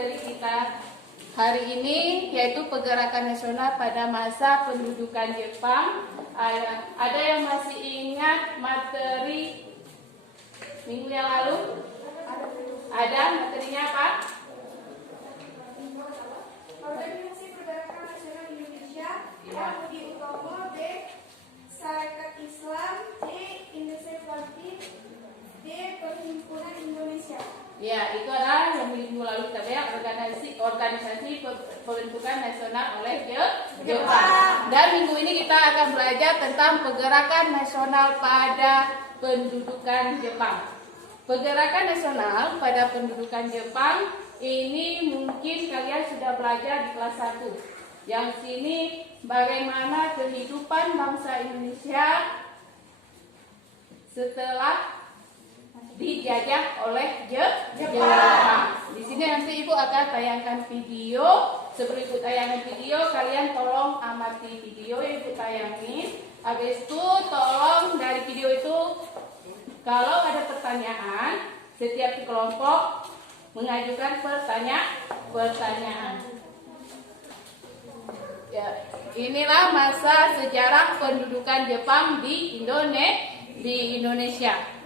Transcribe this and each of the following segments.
materi kita hari ini yaitu pergerakan nasional pada masa pendudukan Jepang. Ada yang masih ingat materi minggu yang lalu? Ada materinya apa? Organisasi Pergerakan Nasional Indonesia, A. Budi Utomo, B. Sarekat Islam, C. Indonesia Party, D. Perhimpunan Indonesia. Ya, itu adalah yang minggu lalu kita lihat organisasi pembentukan nasional oleh Jepang. Dan minggu ini kita akan belajar tentang pergerakan nasional pada pendudukan Jepang. Pergerakan nasional pada pendudukan Jepang ini mungkin kalian sudah belajar di kelas 1. Yang sini bagaimana kehidupan bangsa Indonesia setelah dijajah oleh Jepang. Di sini nanti Ibu akan tayangkan video. Sebelum Ibu tayangkan video, kalian tolong amati video yang Ibu tayangin. Habis itu tolong dari video itu kalau ada pertanyaan, setiap kelompok mengajukan pertanyaan. Ya, inilah masa sejarah pendudukan Jepang di Indonesia.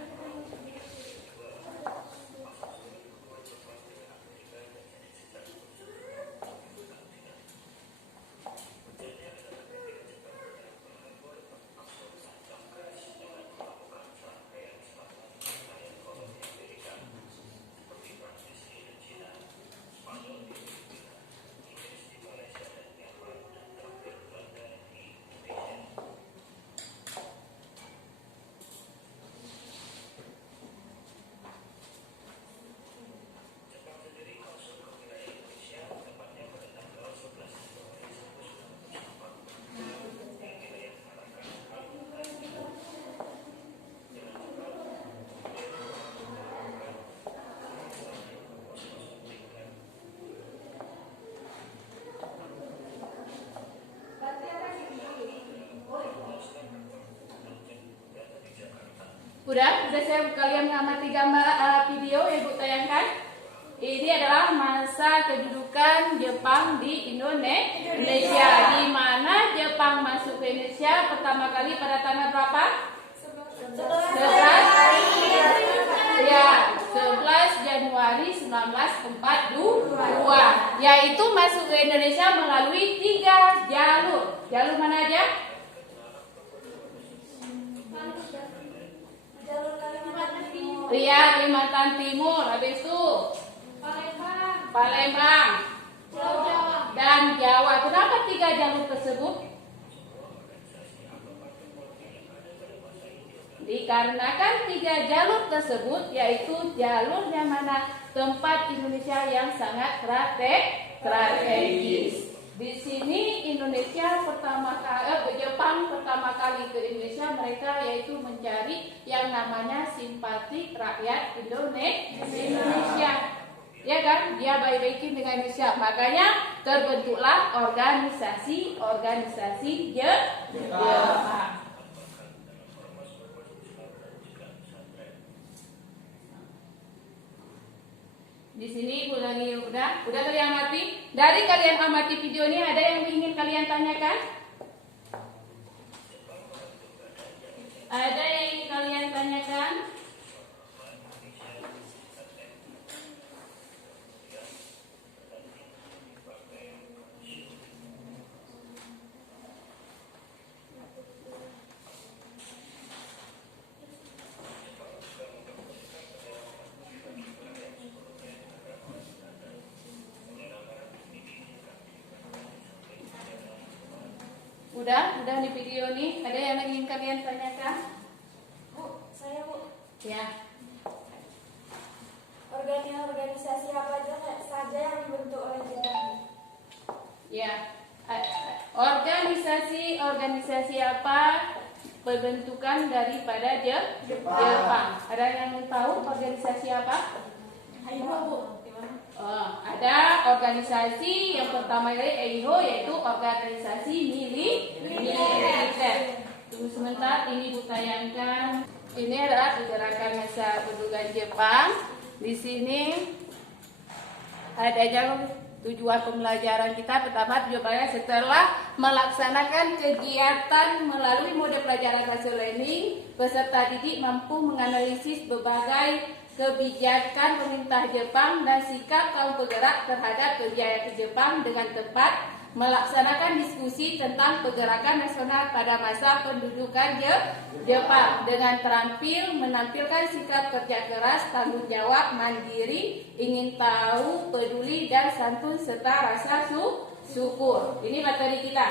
Udah saya kalian mengamati gambar video yang Ibu tayangkan. Ini adalah masa kedudukan Jepang di Indonesia. Di mana Jepang masuk ke Indonesia pertama kali pada tanggal berapa? 11 Januari 1942. Yaitu masuk ke Indonesia melalui 3 jalur. Jalur mana aja? Kalimantan Timur, habis itu Palembang, dan Jawa. Kenapa 3 jalur tersebut? Dikarenakan 3 jalur tersebut yaitu jalur yang mana tempat Indonesia yang sangat strategis. Di sini Jepang pertama kali ke Indonesia, mereka yaitu mencari yang namanya simpati rakyat Indonesia. Ya kan? Dia baik-baikin dengan Indonesia. Makanya terbentuklah organisasi Jepang. Di sini udah kalian amati. Dari kalian amati video ini ada yang ingin kalian tanyakan? Ada yang ingin kalian tanyakan? Udah di video ini. Ada yang ingin kalian tanyakan? Bu, saya Bu. Ya. Organisasi apa saja yang dibentuk oleh Jepang? Ya. Organisasi apa pembentukan daripada Jepang? Ada yang tahu organisasi apa? Ayo Bu. Ada organisasi yang pertama EIHO, yaitu organisasi militer. Tunggu sebentar, ini Bu tayangkan. Ini adalah pergerakan masa pendudukan Jepang. Di sini adanya tujuan pembelajaran kita. Pertama, tujuannya setelah melaksanakan kegiatan melalui mode pelajaran hasil learning, peserta didik mampu menganalisis berbagai kebijakan pemerintah Jepang dan sikap kaum penggerak terhadap kebijakan Jepang dengan tepat, melaksanakan diskusi tentang pergerakan nasional pada masa pendudukan Jepang dengan terampil menampilkan sikap kerja keras, tanggung jawab, mandiri, ingin tahu, peduli, dan santun serta rasa syukur. Ini materi kita.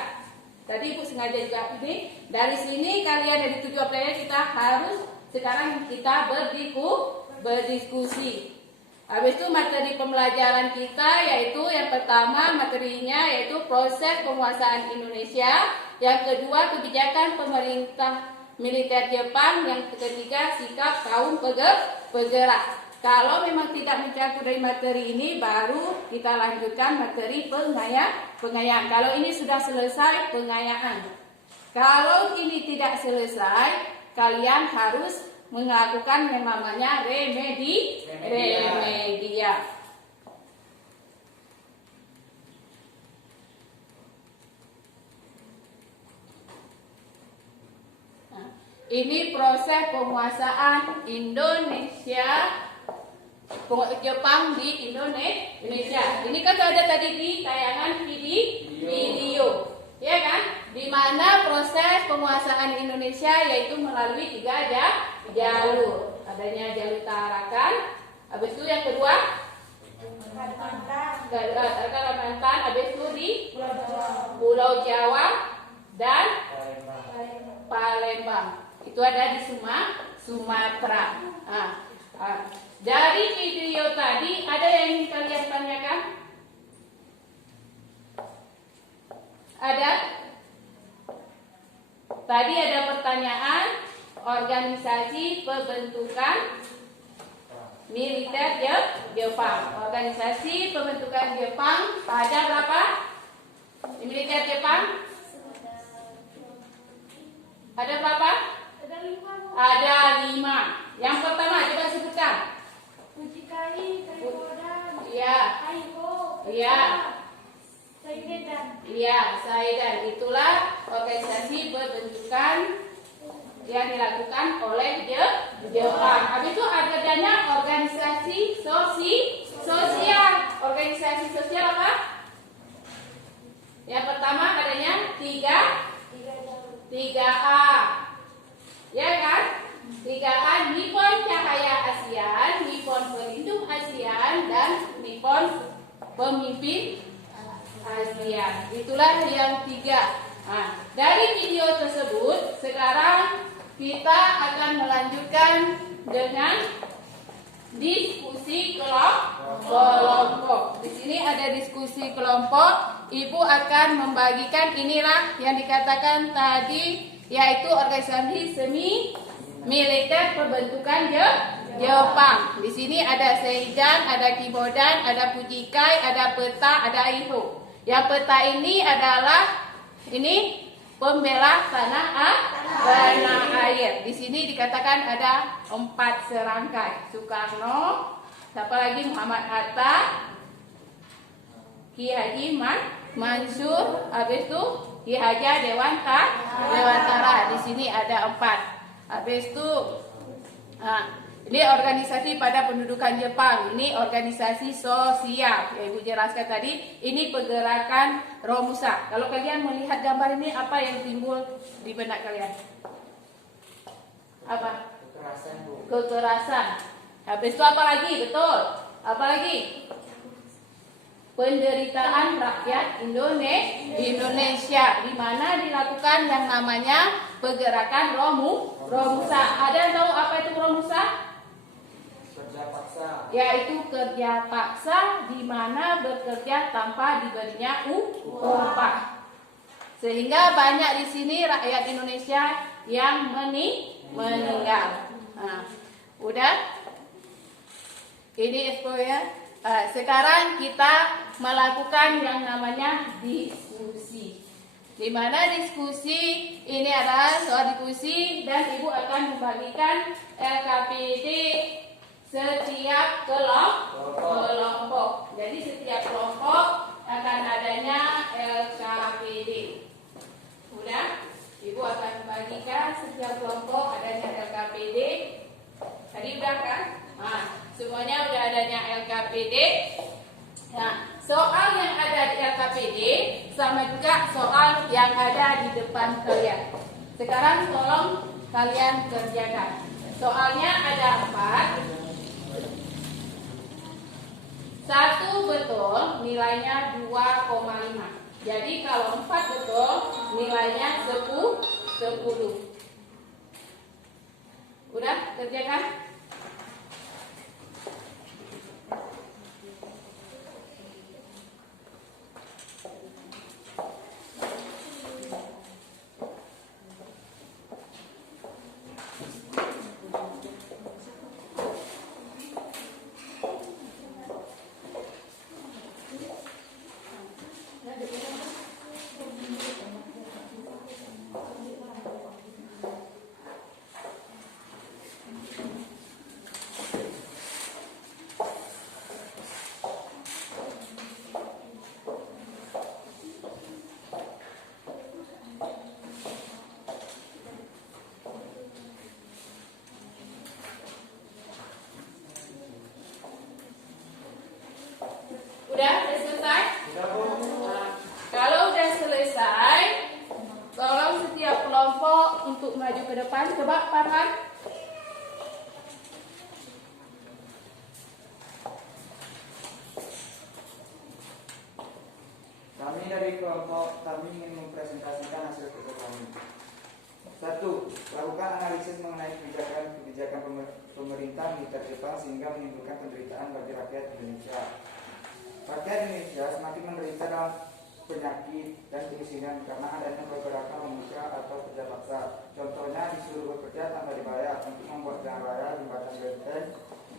Tadi Ibu sengaja juga ini. Dari sini kalian dari tujuan pelajaran kita harus sekarang kita berdiskusi. Habis itu materi pembelajaran kita yaitu yang pertama materinya yaitu proses penguasaan Indonesia, yang kedua kebijakan pemerintah militer Jepang, yang ketiga sikap kaum penggerak. Kalau memang tidak mencakup dari materi ini baru kita lanjutkan materi pengayaan. Kalau ini sudah selesai pengayaan. Kalau ini tidak selesai, kalian harus melakukan yang namanya remedia. Nah, ini proses penguasaan Jepang di Indonesia. Ini kan ada tadi di tayangan video, ya kan? Di mana proses penguasaan Indonesia yaitu melalui 3 jalur. Adanya jalur Tarakan, habis itu yang kedua Kalimantan, habis itu di Pulau Jawa dan Palembang. Itu ada di Sumatera. Dari video tadi ada yang ingin kalian tanyakan? Ada? Tadi ada pertanyaan organisasi pembentukan militer Jepang. Organisasi pembentukan Jepang pada berapa? Militer Jepang? Ada berapa? Ada 5. Yang pertama coba sebutkan. Fujikai, Kaibodan, Iya. Aiho, Iya. Saidan. Iya, Saidan. Itulah organisasi pembentukan yang dilakukan oleh Jepang. Habis itu adanya organisasi sosial. Organisasi sosial apa? Yang pertama adanya 3A. Ya kan? 3A, Nippon Cahaya ASEAN, Nippon Pelindung ASEAN, dan Nippon Pemimpin ASEAN. Itulah yang 3. Nah, dari video tersebut sekarang kita akan melanjutkan dengan diskusi kelompok. Di sini ada diskusi kelompok. Ibu akan membagikan inilah yang dikatakan tadi, yaitu organisasi semi militer pembentukan Jepang. Di sini ada Seidan, ada Kibodan, ada Fujikai, ada peta, ada Aiho. Yang peta ini adalah pembela tanah air. Di sini dikatakan ada 4 serangkai. Soekarno, siapa lagi? Muhammad Hatta, Ki Haji Mansur, habis itu Ki Hajar Dewantara. Di sini ada 4. Habis itu ini organisasi pada pendudukan Jepang. Ini organisasi sosial. Ya, Ibu jelaskan tadi. Ini pergerakan Romusa. Kalau kalian melihat gambar ini, apa yang timbul di benak kalian? Apa? Kekerasan. Habis itu apa lagi? Betul. Apa lagi? Penderitaan rakyat Indonesia, di mana dilakukan yang namanya pergerakan Romusa. Ada yang tahu apa itu Romusa? Kerja paksa. Yaitu kerja paksa, di mana bekerja tanpa diberinya upah. Sehingga banyak di sini rakyat Indonesia yang meninggal. Nah, udah? Ini expo ya. Sekarang kita melakukan yang namanya diskusi. Di mana diskusi ini adalah soal diskusi dan Ibu akan membagikan LKPD setiap kelompok. Jadi setiap kelompok akan adanya LKPD. Udah? Ibu akan bagikan setiap kelompok adanya LKPD. Tadi udah kan? Nah, semuanya udah adanya LKPD. Nah, soal yang ada di LKPD sama juga soal yang ada di depan kalian. Sekarang tolong kalian kerjakan. Soalnya ada 4. 1 betul, nilainya 2,5. Jadi kalau 4 betul, nilainya 10. Udah kerjakan? Udah selesai? Nah, kalau udah selesai, tolong setiap kelompok untuk maju ke depan. Coba Farhan. Kami dari kelompok kami ingin mempresentasikan hasil kerja kami. 1. Lakukan analisis mengenai kebijakan pemerintah militer Jepang sehingga menimbulkan penderitaan bagi rakyat Indonesia. Rakyat Indonesia semakin menderita dalam penyakit dan kemiskinan karena adanya pergerakan manusia atau kerja paksa. Contohnya disuruh bekerja tanpa dibayar untuk membuat jalan raya, jembatan benteng,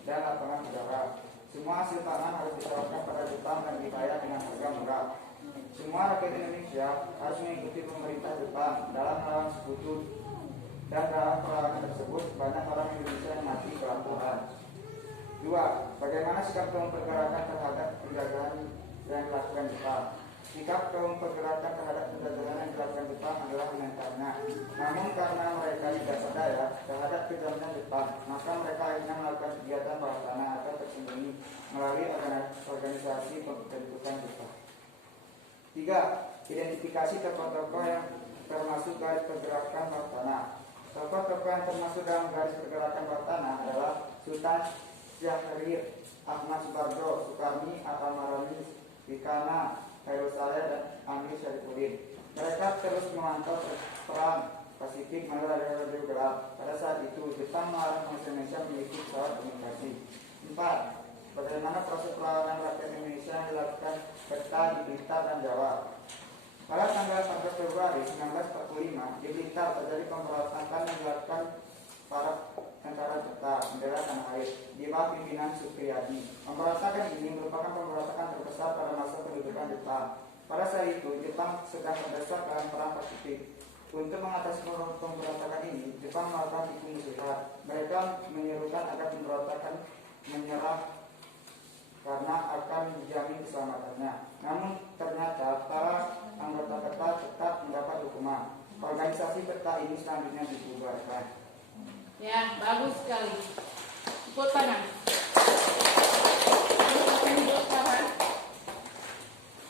dan lapangan udara. Semua hasil pangan harus ditawarkan pada Jepang dan dibayar dengan harga murah. Semua rakyat Indonesia harus mengikuti pemerintah Jepang dalam melawan sekutu, dan dalam perlawanan tersebut banyak orang Indonesia yang mati kelaparan. 2. Bagaimana sikap kaum pergerakan terhadap penjajahan yang dilakukan Jepang? Sikap kaum pergerakan terhadap penjajahan yang dilakukan Jepang adalah menentangnya. Namun karena mereka tidak berdaya terhadap kejamnya Jepang, maka mereka akhirnya melakukan kegiatan bawah tanah atau tersembunyi melalui organisasi pembentukan Jepang. 3. Identifikasi tokoh-tokoh yang termasuk garis pergerakan bawah tanah. Tokoh-tokoh yang termasuk dalam garis pergerakan bawah tanah adalah Sultan Syahrir, Ahmad Subarjo, Sukarni, Al-Marani, Bikana, Khairul Saleh, dan Amir Syarifuddin. Mereka terus memantau perang Pasifik melalui radio gelap. Pada saat itu, Jepang melarang Indonesia memiliki pesawat komunikasi. 4. Bagaimana proses perlawanan rakyat Indonesia yang dilakukan peta di Blitar dan Jawa? Pada tanggal 14 Februari 1945, di Blitar terjadi pemberontakan yang dilakukan para tentara Jepang membela tanah air di bawah pimpinan Supriyadi. Pemberontakan ini merupakan pemberontakan terbesar pada masa pendudukan Jepang. Pada saat itu, Jepang sedang terdesak dalam perang Pasifik. Untuk mengatasi pemberontakan ini, Jepang melakukan tipu muslihat. Mereka menyerukan agar pemberontakan menyerah karena akan dijamin keselamatannya. Namun ternyata para anggota peta tetap mendapat hukuman. Organisasi peta ini selanjutnya dibubarkan. Ya, bagus sekali. Tepuk tangan.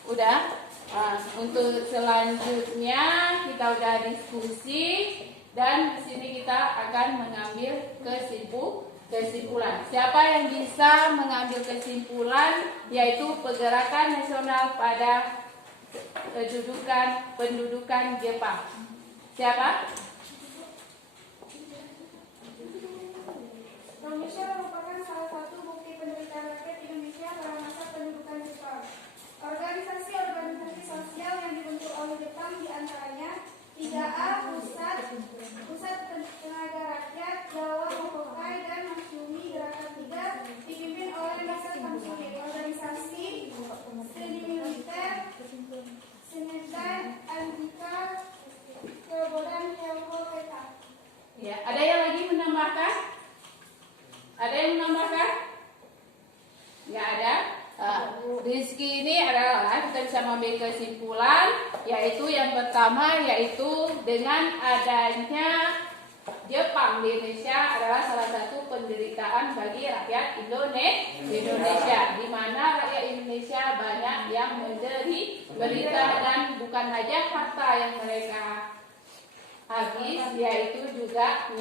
Udah? Nah, untuk selanjutnya kita udah diskusi dan di sini kita akan mengambil kesimpulan. Siapa yang bisa mengambil kesimpulan yaitu pergerakan nasional pada pendudukan Jepang. Siapa? Indonesia merupakan salah satu bukti penderitaan rakyat Indonesia pada masa pendudukan Jepang. Organisasi-organisasi sosial yang dibentuk oleh Jepang diantaranya 3A, Pusat Tenaga Rakyat, Jawa, Hokai, dan Masyumi Gerakan 3 dipimpin oleh Masa Samsudin. Organisasi Seni Militer, Senetai, Andika, Kebodan, Helko, Peta. Ya, ada yang lagi menambahkan? Ada yang menambahkan? bisa mengambil kesimpulan, yaitu yang pertama yaitu dengan adanya Jepang di Indonesia adalah salah satu penderitaan bagi rakyat Indonesia, di mana rakyat Indonesia banyak yang menderita dan bukan saja harta yang mereka habis, yaitu juga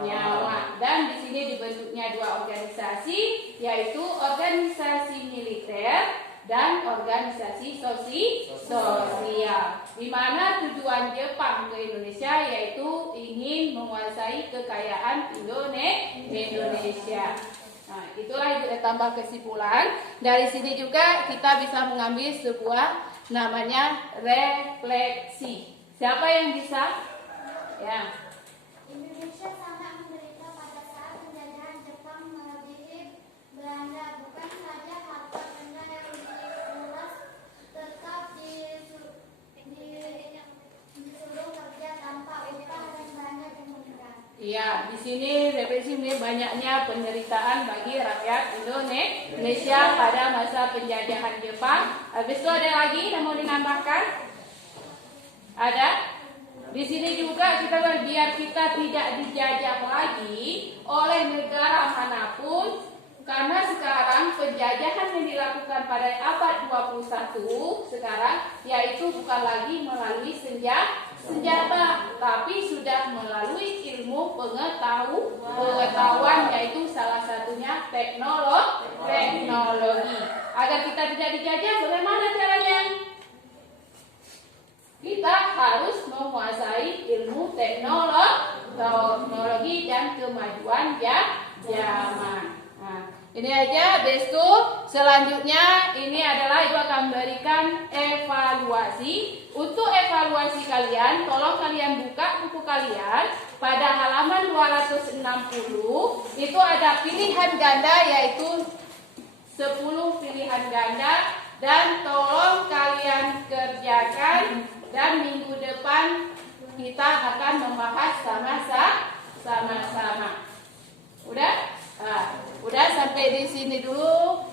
nyawa. Dan di sini dibentuknya dua organisasi, yaitu organisasi militer dan organisasi sosial, di mana tujuan Jepang ke Indonesia yaitu ingin menguasai kekayaan Indonesia. Nah, itulah Ibu tambah kesimpulan. Dari sini juga kita bisa mengambil sebuah namanya refleksi. Siapa yang bisa? Ya. Indonesia sangat menderita pada saat penjajahan Jepang melebihi Belanda. Bukan saja harta benda yang diuras, tetap disuruh kerja tanpa upah dan banyak dihentikan. Iya, di sini refleksi ini banyaknya penderitaan bagi rakyat Indonesia pada masa penjajahan Jepang. Habis itu ada lagi yang mau dinambahkan? Ada? Di sini juga kita biar kita tidak dijajah lagi oleh negara manapun, karena sekarang penjajahan yang dilakukan pada abad 21 sekarang yaitu bukan lagi melalui senjata, tapi sudah melalui ilmu pengetahuan, yaitu salah satunya teknologi. Agar kita tidak dijajah, bagaimana caranya? Kita harus menguasai ilmu teknologi dan kemajuan zaman. Nah, ini aja Destu. Selanjutnya ini adalah Ibu akan memberikan evaluasi. Untuk evaluasi kalian, tolong kalian buka buku kalian pada halaman 260. Itu ada pilihan ganda, yaitu 10 pilihan ganda, dan tolong kalian kerjakan. Dan minggu depan kita akan membahas sama-sama. Udah? Udah sampai di sini dulu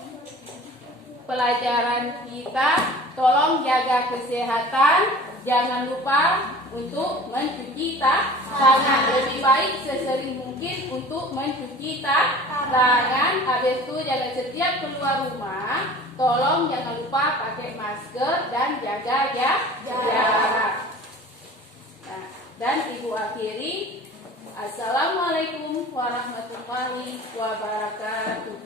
pelajaran kita. Tolong jaga kesehatan. Jangan lupa untuk mencuci tangan. Lebih baik sesering mungkin untuk mencuci tangan. Habis itu jangan setiap keluar rumah, tolong jangan lupa pakai masker dan jaga jarak. Nah, dan Ibu akhiri, Assalamualaikum warahmatullahi wabarakatuh.